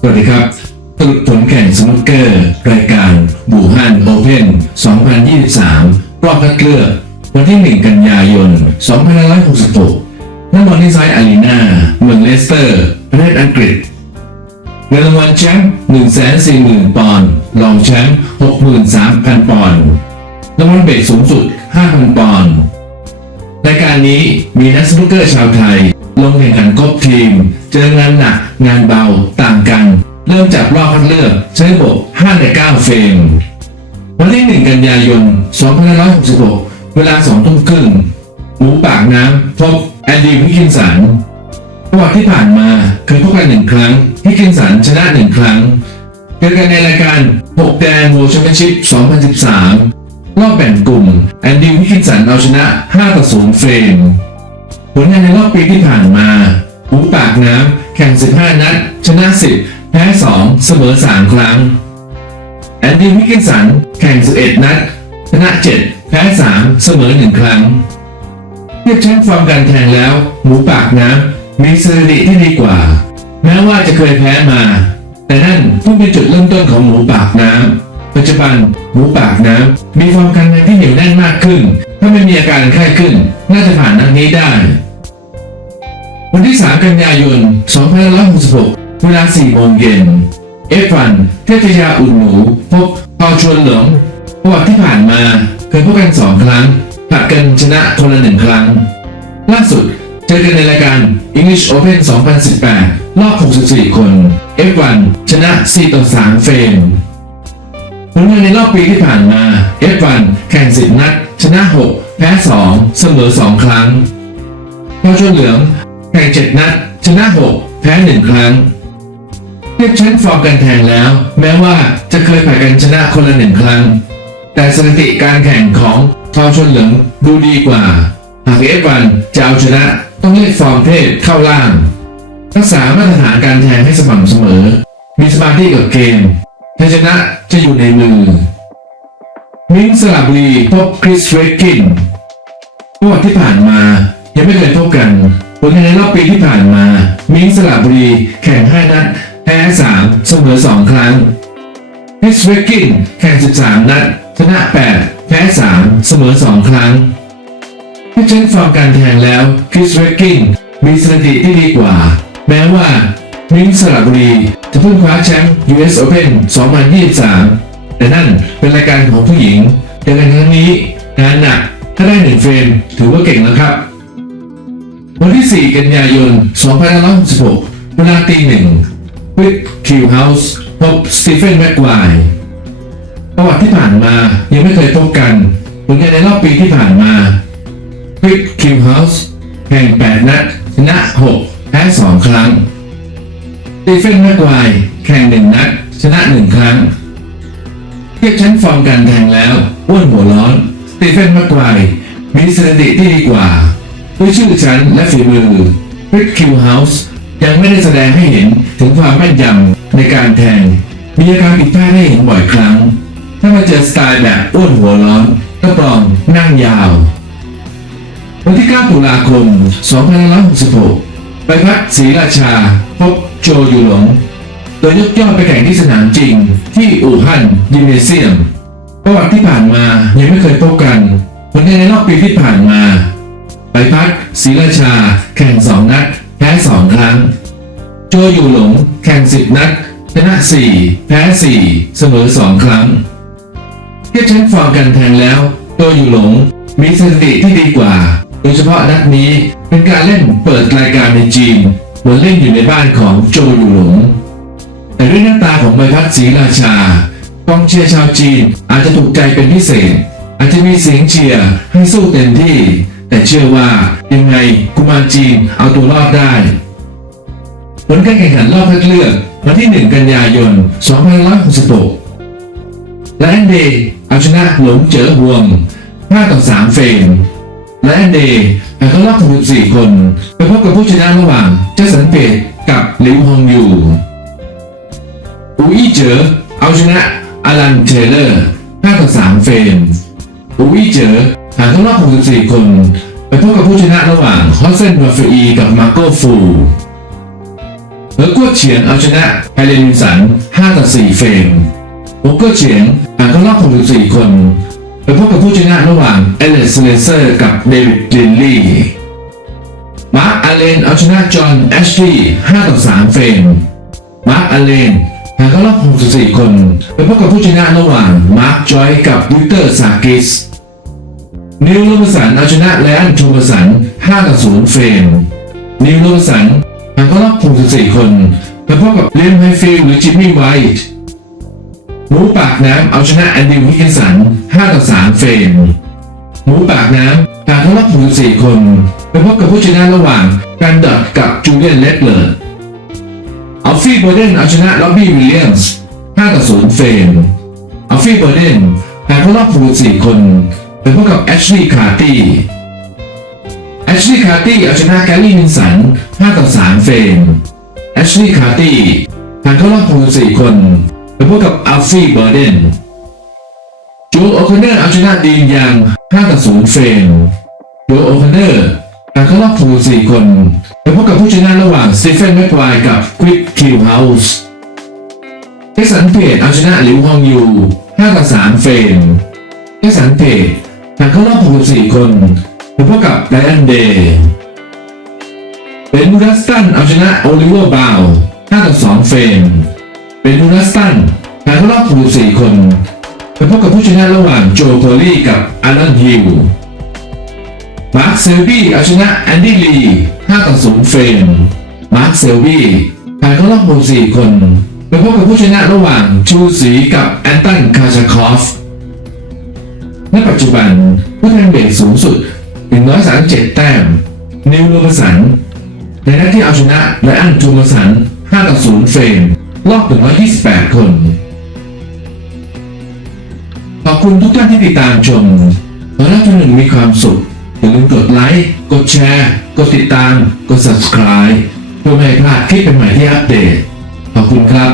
สวัสดีครับสรุปผลแข่งสนุกเกอร์ รายการบูฮันโอเพน2023 รอบคัดเลือกวันที่ 1 กันยายน 2566ณมอนิไซด์อารีนาเมืองเลสเตอร์ ประเทศอังกฤษเงินรางวัลแชมป์140,000 ปอนด์รองแชมป์63,000 ปอนด์รางวัลเบรกสูงสุด 5,000 ปอนด์รายการนี้มีนักสนุกเกอร์ชาวไทย ลงแข่งขันครบทีม เจองานหนัก งานเบาต่างกัน เริ่มจากรอบคัดเลือกใช้ระบบ5ใน9เฟรม วันที่ 1 กันยายน 2566 เวลา2ทุ่มครึ่งหมูปากน้ำพบแอนดี้วิกินสันประวัติที่ผ่านมาเคยพบกันหนึ่งครั้งวิกินสันชนะหนึ่งครั้งเจอกันในรายการ 6 แดงโวลแชมเปี้ยนชิพ 2013 รอบแบ่งกลุ่ม แอนดี้วิกินสันเอาชนะ 5 ต่อ 0 เฟรม ผลงานในรอบปีที่ผ่านมา หมูปากน้ำแข่ง 15 นัด ชนะ 10 แพ้ 2 เสมอ 3 ครั้ง แอนดี้วิกินสัน แข่ง 11 นัด ชนะ 7 แพ้ 3 เสมอ 1 ครั้งเทียบชั้นฟอร์มการแข่งแล้วหมูปากน้ำมีสถิติที่ดีกว่า แม้ว่าจะเคยแพ้มา แต่นั่นเพิ่งเป็นจุดเริ่มต้นของหมูปากน้ำปัจจุบันหมูปากน้ำมีฟอร์มการแข่งที่เหนียวแน่นมากขึ้น ถ้าไม่มีอาการไข้ขึ้น น่าจะผ่านนัดนี้ได้ วันที่ 3 กันยายน 2566 เวลา 4 โมงเย็น F1 เทพยาอุ่นหนูพบพอชวนเหลงประวัติที่ผ่านมาเคยพบกัน 2 ครั้งผลัดกันชนะคนละหนึ่งครั้ง ล่าสุดเจอกันในรายการ English Open 2018 รอบ 64 คน F1 ชนะ 4 ต่อ 3 เฟรมผลงานในรอบปีที่ผ่านมา F1 แข่ง 10 นัด ชนะ 6 แพ้ 2 เสมอ 2 ครั้งพอชวนเหลือง ข่ง7นัด ชนะ6แพ้1ครั้งเทียบชั้นฟอร์มการแข่งแล้ว แม้ว่าจะเคยผ่านกันชนะคนละหนึ่งครั้ง แต่สถิติการแข่งของทอชนเหลืองดูดีกว่า หากเอฟวันจะเอาชนะต้องเรียกฟอร์มเทพเข้าล่างรักษามาตรฐานการแทงให้สม่ำเสมอ มีสมาธิกับเกมชัยชนะจะอยู่ในมือ มิ้งสลับบุรีพบคริสเรกกินประวัติที่ผ่านมายังไม่เคยพบกัน ผลงานในรอบปีที่ผ่านมา มิ้งสระบุรี แข่ง 5 นัด แพ้ 3 เสมอ 2 ครั้งพิสเวกกินแข่ง 13 นัด ชนะ 8 แพ้ 3 เสมอ 2 ครั้งถ้าเช็คฟอร์มการแข่งแล้วคริสเวกกินมีสถิติที่ดีกว่า แม้ว่า มิ้งสระบุรีจะเพิ่งคว้าแชมป์ US Open 2023 แต่นั่นเป็นรายการของผู้หญิงเจอกันครั้งนี้งานหนักถ้าได้หนึ่งเฟรมถือว่าเก่งแล้วครับ วันที่ 4 กันยายน 2566เวลาตีหนึ่งวิดคิวเฮาส์พบสตีเฟนแม็กไกวร์ประวัติที่ผ่านมายังไม่เคยพบกันผลงานในรอบปีที่ผ่านมาวิดคิวเฮาส์แข่ง 8 นัดชนะ 6 แพ้ 2 ครั้งสตีเฟนแม็กไกวร์แข่ง 1 นัด ชนะ 1 ครั้ง เทียบชั้นฟอร์มการแข่งแล้วอ้วนหัวร้อนสตีเฟนแม็กไกวร์มีสถิติที่ดีกว่า ด้วยชื่อชั้นและฝีมือ Rick Q House ยังไม่ได้แสดงให้เห็นถึงความแม่นยำในการแทง มีอาการผิดพลาดให้เห็นบ่อยครั้ง ถ้ามาเจอสไตล์แบบอ้วนหัวร้อนก็ปลอมนั่งยาว วันที่ 9 ตุลาคม 2566 ไปพักศรีราชา พบโจยู่หลง โดยยกย่องไปแข่งที่สนามจริง ที่อู่ฮั่นยิมเนเซียม ประวัติที่ผ่านมายังไม่เคยพบกันผลงานในรอบปีที่ผ่านมา พักศรีราชา แข่ง 2 นัด แพ้ 2 ครั้ง โจอยู่หลง แข่ง 10 นัด ชนะ 4 แพ้ 4 เสมอ 2 ครั้งเทียบชั้นฟอร์มการแทงแล้ว โจอยู่หลง มีสถิติที่ดีกว่า โดยเฉพาะนัดนี้เป็นการเล่นเปิดรายการในจีนเหมือนเล่นอยู่ในบ้านของโจอยู่หลง แต่ด้วยหน้าตาของใบพัดศรีราชากองเชียร์ชาวจีนอาจจะถูกใจเป็นพิเศษ อาจจะมีเสียงเชียร์ให้สู้เต็มที่ แต่เชื่อว่ายังไงกุมารจีนเอาตัวรอดได้ผลการแข่งขันรอบคัดเลือกวันที่ 1 กันยายน 2566และแอนเดย์เอาชนะหลงเจอห่วง 5 ต่อ 3 เฟรมและแอนเดย์ผ่านเข้ารอบ64 คนไปพบกับผู้ชนะระหว่างเจสันเปตกับหลิวฮองยูอูอี้เจอเอาชนะอลันเทเลอร์ 5 ต่อ 3 เฟรมอูอี้เจอ ผ่านเข้ารอบ64 คนไปพบกับผู้ชนะระหว่างฮอสเซนราฟอีกับมาโกฟูเหอกัวเฉียนเอาชนะไฮเลนินสัน 5 ต่อ 4 เฟรมโอกัวเฉียนผ่านเข้ารอบ 64 คนไปพบกับผู้ชนะระหว่างเอเลสเลเซอร์กับเดวิดลินลีย์มาร์คอาเลนเอาชนะจอห์นแอชลีย์5ต่อ 3 เฟรมมาร์คอาเลนผ่านเข้ารอบ 64 คนไปพบกับผู้ชนะระหว่างมาร์คจอยกับวิกเตอร์ซากิส นิวโรบสันเอาชนะไลนโทมัสัน5ต่อ0เฟรม นิวโรบสันผ่านเข้ารอบ64คนไปพบกับเลมไฮฟิลหรือจิมมี่ไวท์หมูปากน้ำเอาชนะแอนดี้วิกินสัน5ต่อ3เฟรม หมูปากน้ำผ่านเข้ารอบ64คนไปพบกับผู้ชนะระหว่างกันดอดกับจูเลียนเลดเลอร์อัลฟี่โบเดนเอาชนะล็อบบี้วิลเลียมส์5ต่อ0เฟรม อัลฟี่โบเดนผ่านเข้ารอบ64คน ไปพบกับแอชลีย์คาร์ตี้แอชลีย์คาร์ตี้เอาชนะแกลลี่มินสัน 5 ต่อ 3 เฟรมแอชลีย์คาร์ตี้ผ่านเข้ารอบ64คนไปพบกับอัลฟี่เบอร์เดนจูโอคอนเนอร์เอาชนะดีนยัง5ต่อ0เฟรมจูโอคอนเนอร์ผ่านเข้ารอบ64คนไปพบกับผู้ชนะระหว่างสตีเฟนแม็กไวกับควิกคิวเฮาส์เทสันเพจเอาชนะหลิวฮองยู5ต่อ3เฟรมเทสันเพจ ผ่านเข้ารอบ 64 คนไปพบกับไดอันเดย์เป็นบูรัสตันเอาชนะโอลิเวอร์บาว5ต่อ2เฟรมเป็นบูรัสตันผ่านเข้ารอบ 64 คนไปพบกับผู้ชนะระหว่างโจโพลี่กับอารันฮิลมาร์คเซลบี้เอาชนะแอนดี้ลี5ต่อ0เฟรมมาร์คเซลบี้ผ่านเข้ารอบ 64 คนไปพบกับผู้ชนะระหว่างชูสีกับแอนตันคาชาคอฟ ในปัจจุบันผู้แทนเบรสูงสุด 137 แต้ม นิวโรบสัน ในนัดที่เอาชนะไลอันทูมสัน 5 ต่อ 0 เฟรม รอบ 128 คน ขอบคุณทุกท่านที่ติดตามชมขอให้ทุกท่านมีความสุข อย่าลืมกดไลค์ กดแชร์ กดติดตาม กด subscribe เพื่อไม่ให้พลาดคลิปใหม่ที่อัปเดต ขอบคุณครับ